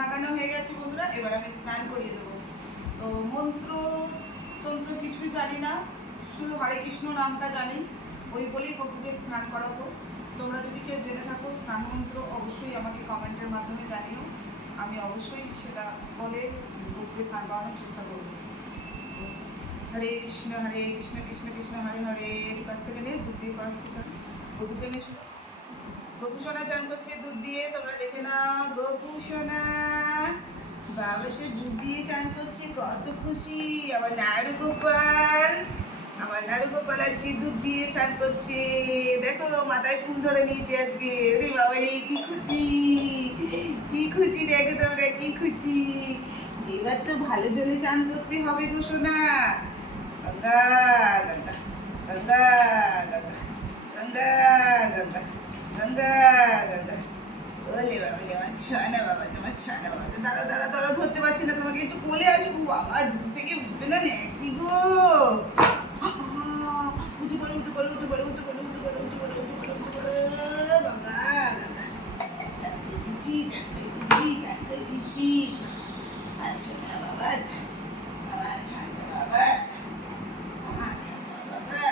মাখানো হয়ে গেছে বন্ধুরা, এবার আমি স্নান করিয়ে দেবো। তো মন্ত্র তন্ত্র কিছু জানি না, শুধু হরে কৃষ্ণ নামটা জানি, ওই বলেই গপুকে স্নান করাবো। তোমরা যদি কেউ জেনে থাকো স্নান মন্ত্র অবশ্যই আমাকে কমেন্টের মাধ্যমে জানিও, আমি অবশ্যই সেটা বলে গপুকে স্নান করানোর চেষ্টা করবো। হরে কৃষ্ণ কৃষ্ণ কৃষ্ণ হরে হরে। কাছ থেকে নিয়ে দুধ দিয়ে করাচ্ছি, গপুকে নিয়ে গপু সোনা চান করছে দুধ দিয়ে, তোমরা দেখে নাও। গপু সোনা বাবা যে দুধ দিয়ে চান করছে, কত খুশি। আমার নাড়ু গোপাল, আমার নাড়ু গোপাল আজকে দুধ দিয়ে স্নান করছে। দেখো মাথায় ফুল ধরে নিয়েছে আজকে। রে বাবা রে, কি খুশি, কি খুশি, দেখো তোমরা কি খুশি। এবার তো ভালো জলে চান করতে হবে গো সোনা। গঙ্গা গঙ্গা গঙ্গা গঙ্গা গঙ্গা গঙ্গা গঙ্গা। ওলে বাবা আমার ছানা, বাবা তোমার ছানা। বাবা দাঁড়া দাঁড়া দাঁড়া, ধরতে পারছি না তোমাকে, একটু কোলে আসবো। বাবা দূর থেকে উঠবে না কি গো। উঁচু করে উঁচু করে উঁচু করে উঁচু করে উঁচু করে উঁচু করে উঁচু করে উঁচু করে। গঙ্গা গঙ্গা চাকরি দিচ্ছি, চাকরি দিচ্ছি, চাকরি দিচ্ছি। আচ্ছা না বাবা, আমার ছানা বাবা, আমার খাতা বাবা,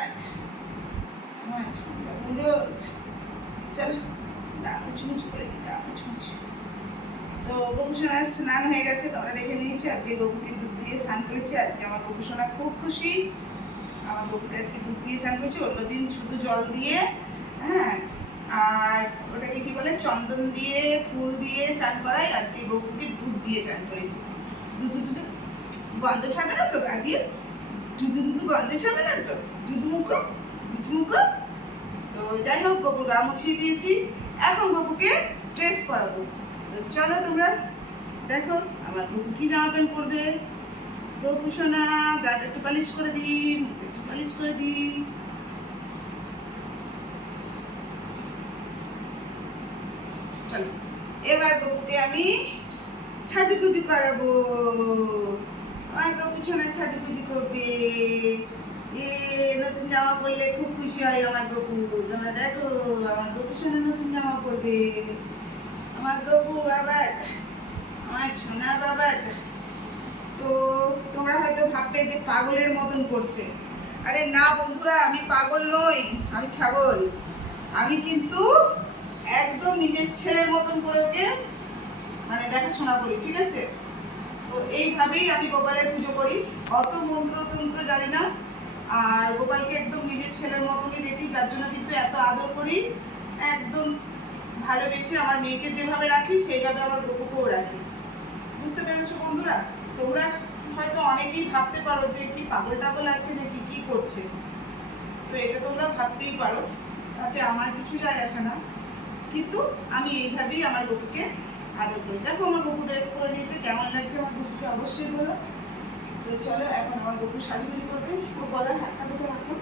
আমার ছোটটা বুড়ো। চলো গা মুচমুচ করে দিই, গা মুচমুচ। তো গপু সোনার স্নান হয়ে গেছে, তোমরা দেখে নিয়েছি। আজকে গপুকে দুধ দিয়ে স্নান করেছি। আজকে আমার গপু সোনা খুব খুশি। আমার গপুকে আজকে দুধ দিয়ে স্নান করেছি, অন্যদিন শুধু জল দিয়ে, হ্যাঁ, আর ওটাকে কি বলে চন্দন দিয়ে ফুল দিয়ে চান করাই। আজকে গপুকে দুধ দিয়ে চান করেছি। দুধু দুধু গন্ধ ছাড়বে না তো গা দিয়ে? দুধু দুধু গন্ধ ছাড়বে না তো? দুধু মুখো, দুধু মুখো। তো যাই হোক, গপুর গা মুছিয়ে দিয়েছি, এখন গপুকে ড্রেস পরাবো। তো চলো তোমরা দেখো আমার গপু কি জামা প্যান্ট পরবে। গপু সোনা গাটা একটু পালিশ করে দিই, মুখটা একটু পালিশ করে দিই। চলো এবার গপুকে আমি সাজুগুজু করাবো। আমার গপু সোনা সাজুগুজু করবে। নতুন জামা পরলে খুব খুশি হয় আমার গপু। তোমরা দেখো আমার গপু সোনা নতুন জামা পরবে। আমার গপু বাবা, আমার সোনা বাবা। তো তোমরা হয়তো ভাববে যে পাগলের মতন করছে। আরে না বন্ধুরা, আমি পাগল নই, আমি ছাগল। আমি কিন্তু একদম নিজের ছেলের মতন করে ওকে মানে দেখাশোনা করি, ঠিক আছে? তো এইভাবেই আমি গোপালের পুজো করি, অত মন্ত্রতন্ত্র জানি না। আর গোপালকে একদম নিজের ছেলের মতনই দেখি, যার জন্য কিন্তু এত আদর করি। একদম ভালোবেসে আমার মেয়েকে যেভাবে রাখি সেইভাবে আমার গপুকেও রাখি। বুঝতে পেরেছো বন্ধুরা? তোমরা হয়তো অনেকেই ভাবতে পারো যে কি পাগল টাগল আছে নাকি, কি করছে। তো এটা তোমরা ভাবতেই পারো, তাতে আমার কিছু যায় আসে না। কিন্তু আমি এইভাবেই আমার গপুকে আদর করি। দেখো আমার গপু ড্রেস করে নিয়েছে, কেমন লাগছে আমার গপুকে অবশ্যই বলো। তো চলো এখন আমার গপু সাজুগুজু করবে। ও গলার হাতটা কোথায় রাখো,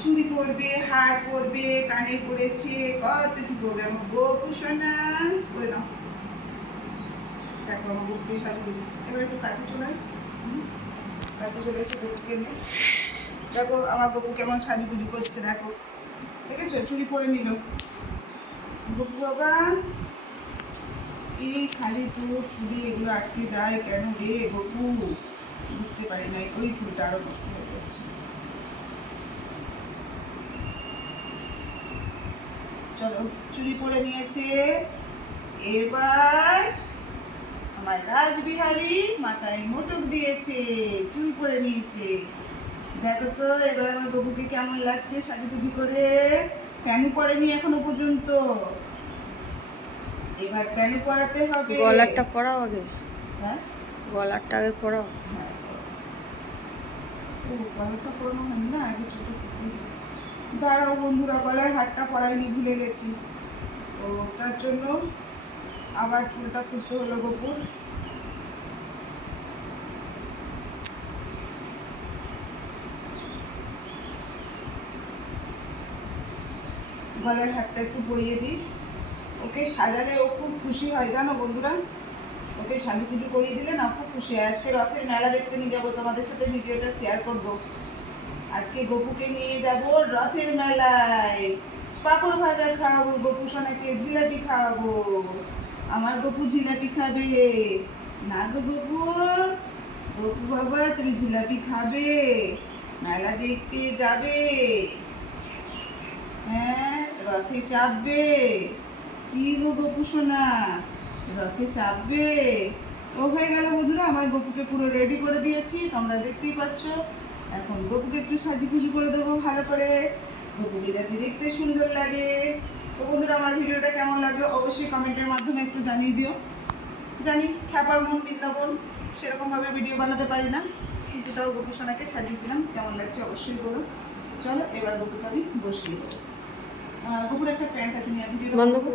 চুড়ি পরবে, হার পরবে, কানে পরেছে, কত কি করবে আমার গপু সোনা। করে নাও, দেখো আমার গপুকে সাজুগুজু। এবার একটু কাছে চলে, কাছে চলে এসে গপুকে নিয়ে দেখো আমার গপু কেমন সাজুগুজু করছে। দেখো দেখেছো, চুড়ি পরে নিল গপু বাবা। এই খালি তোর চুড়ি এগুলো আটকে যায় কেন রে গপু, বুঝতে পারি না। ওই চুড়িটা আরো নষ্ট হয়ে যাচ্ছে। চলো চুড়ি পরে নিয়েছে, এবার আমার রাজবিহারী মাথায় মোটক দিয়েছে, চুল পরে নিয়েছে। দেখো তো এবার আমার গপুকে কেমন লাগছে সাজুগুজু করে। প্যানু পরেনি এখনো পর্যন্ত, এবার প্যানু পরাতে হবে। গলারটা পরাও আগে। হ্যাঁ গলারটা আগে পরাও। হ্যাঁ, ও গলাটা পরানো হয়নি না, আগে ছোট করতেই হবে। দাঁড়াও বন্ধুরা, গলার হারটা পরাইনি, ভুলে গেছি। তো তার জন্য আবার চুলটা খুলতে হলো গপুর। গলার হারটা একটু পরিয়ে দিই। ওকে সাজালে ও খুব খুশি হয় জানো বন্ধুরা। ওকে সাজুগুজু করিয়ে দিলে না খুব খুশি হয়। আজকে রথের মেলা দেখতে নিয়ে যাবো, তোমাদের সাথে ভিডিওটা শেয়ার করব। আজকে গপুকে নিয়ে যাব রথের মেলায়, পাঁপড় ভাজা খাওয়াবো, গপু সোনাকে জিলাপি খাওয়াবো। আমার গপু জিলাপি খাবে না গো গপু? গপু বাবা তুমি জিলাপি খাবে, মেলা দেখতে যাবে, হ্যাঁ রথে চাপবে, কি গো গপু সোনা রথে চাপবে? ও হয়ে গেল বন্ধুরা, আমার গপুকে পুরো রেডি করে দিয়েছি, তোমরা দেখতেই পাচ্ছ। এখন গপুকে একটু সাজিপুজি করে দেবো ভালো করে, গপুকে যাতে দেখতে সুন্দর লাগে। তো বন্ধুরা, আমার ভিডিওটা কেমন লাগলো অবশ্যই কমেন্টের মাধ্যমে একটু জানিয়ে দিও। জানি খ্যাপার মন বৃন্দাবন, সেরকমভাবে ভিডিও বানাতে পারি না, কিন্তু তাও গপু সোনাকে সাজিয়ে দিলাম, কেমন লাগছে অবশ্যই বলো। চলো এবার গপুকে আমি বসিয়ে দেবো। গপুর একটা প্যান্ট আছে, নিয়ে ভিডিও বন্ধ কর।